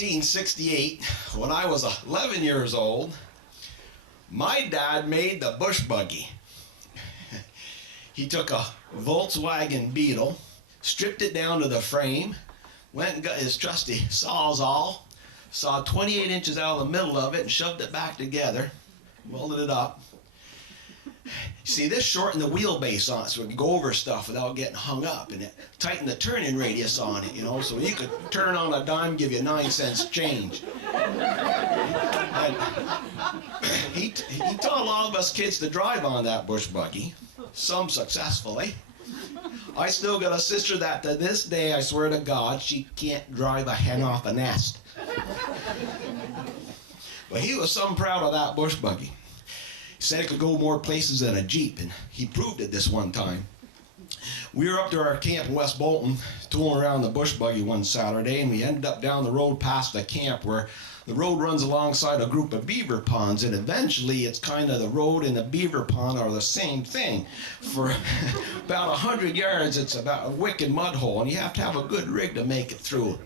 1968, when I was 11 years old, my dad made the bush buggy. He took a Volkswagen Beetle, stripped it down to the frame, went and got his trusty Sawzall, saw 28 inches out of the middle of it and shoved it back together, welded it up. See, this shortened the wheelbase on it so we could go over stuff without getting hung up, and it tightened the turning radius on it, you know, so you could turn on a dime, give you 9 cents change. And he taught a lot of us kids to drive on that bush buggy, some successfully. I still got a sister that to this day, I swear to God, she can't drive a hen off a nest. But he was some proud of that bush buggy. He said it could go more places than a Jeep, and he proved it this one time. We were up to our camp in West Bolton, tooling around the bush buggy one Saturday, and we ended up down the road past the camp where the road runs alongside a group of beaver ponds, and eventually it's kind of the road and the beaver pond are the same thing. For about 100 yards, it's about a wicked mud hole, and you have to have a good rig to make it through.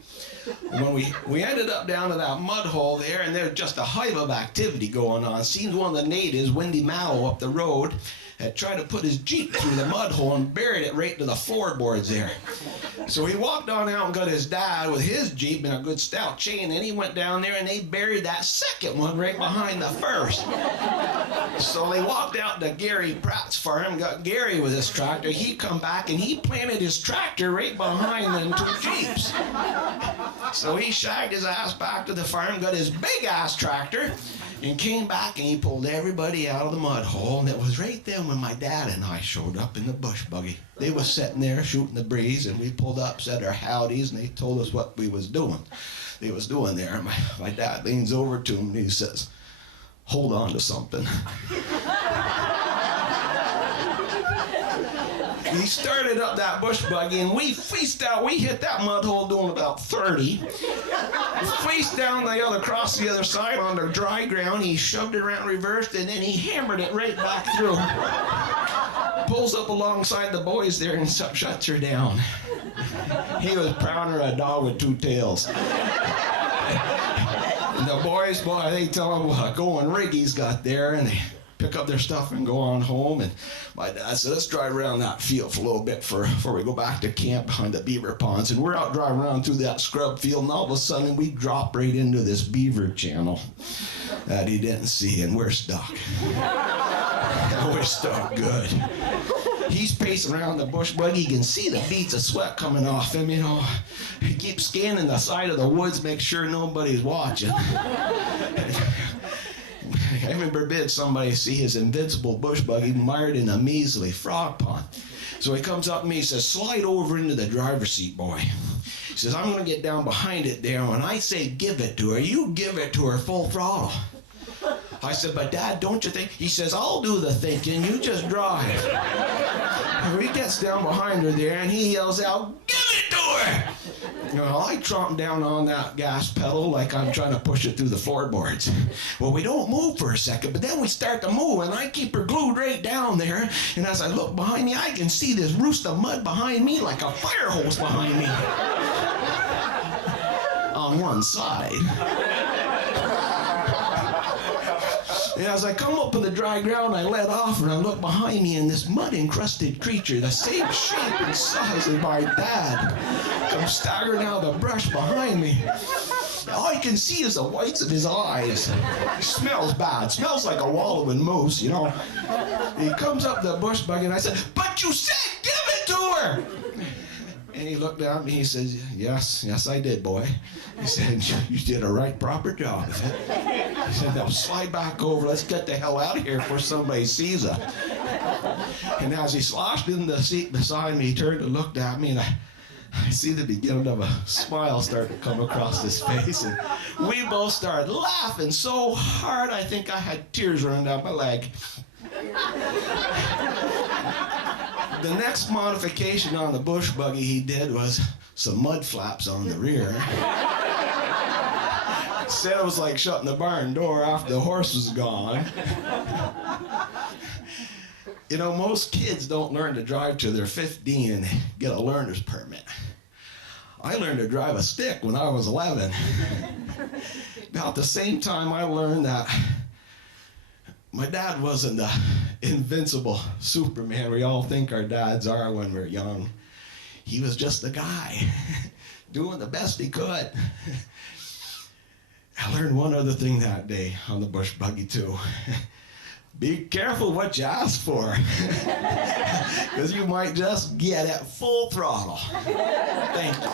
When we ended up down to that mud hole there, and there's just a hive of activity going on. Seems one of the natives, Windy Mallow up the road, had tried to put his Jeep through the mud hole and buried it right to the floorboards there. So he walked on out and got his dad with his Jeep and a good stout chain, and he went down there and they buried that second one right behind the first. So they walked out to Gary Pratt's farm, got Gary with his tractor. He come back and he planted his tractor right behind them two Jeeps. So he shagged his ass back to the farm, got his big ass tractor, and came back and he pulled everybody out of the mud hole. And it was right then when my dad and I showed up in the bush buggy. They was sitting there shooting the breeze, and we pulled up, said our howdies, and they told us what we was doing. They was doing there. My dad leans over to him and he says, "Hold on to something." He started up that bush buggy, and we fleeced out. We hit that mud hole doing about 30. Fleeced down across the other side on the dry ground. He shoved it around reversed, and then he hammered it right back through. Pulls up alongside the boys there and shuts her down. He was prouder of a dog with two tails. And the boys, boy, they tell him what a going rig he's got there, and they pick up their stuff and go on home. And my dad said, "Let's drive around that field for a little bit before we go back to camp behind the beaver ponds." And we're out driving around through that scrub field, and all of a sudden we drop right into this beaver channel that he didn't see, and we're stuck. And we're stuck good. He's pacing around the bush buggy. You can see the beads of sweat coming off him, you know. He keeps scanning the side of the woods, make sure nobody's watching. I remember bid somebody see his invincible bush buggy mired in a measly frog pond. So he comes up to me, he says, "Slide over into the driver's seat, boy." He says, "I'm going to get down behind it there. When I say give it to her, you give it to her full throttle." I said, "But Dad, don't you think?" He says, "I'll do the thinking, you just drive." And he gets down behind her there and he yells out, "Give it to her!" Well, I tromp down on that gas pedal like I'm trying to push it through the floorboards. Well, we don't move for a second, but then we start to move, and I keep her glued right down there. And as I look behind me, I can see this roost of mud behind me like a fire hose behind me. On one side. And as I come up on the dry ground, I let off and I look behind me, and this mud-encrusted creature, the same shape and size as my dad, comes staggering out of the brush behind me. All you can see is the whites of his eyes. It smells bad. Smells like a wallowing moose, you know. He comes up the bush buggy, and I said, "But you said give it to her!" And he looked at me, he says, yes, I did, boy." He said, "You did a right proper job of it." He said, "Now slide back over, let's get the hell out of here before somebody sees us." And as he sloshed in the seat beside me, he turned and looked at me, and I see the beginning of a smile start to come across his face. And we both started laughing so hard, I think I had tears running down my leg. The next modification on the bush buggy he did was some mud flaps on the rear. Said it was like shutting the barn door after the horse was gone. You know, most kids don't learn to drive till they're 15 and get a learner's permit. I learned to drive a stick when I was 11. About the same time I learned that my dad wasn't the invincible Superman we all think our dads are when we're young. He was just a guy doing the best he could. I learned one other thing that day on the bush buggy too. Be careful what you ask for, because you might just get it full throttle. Thank you.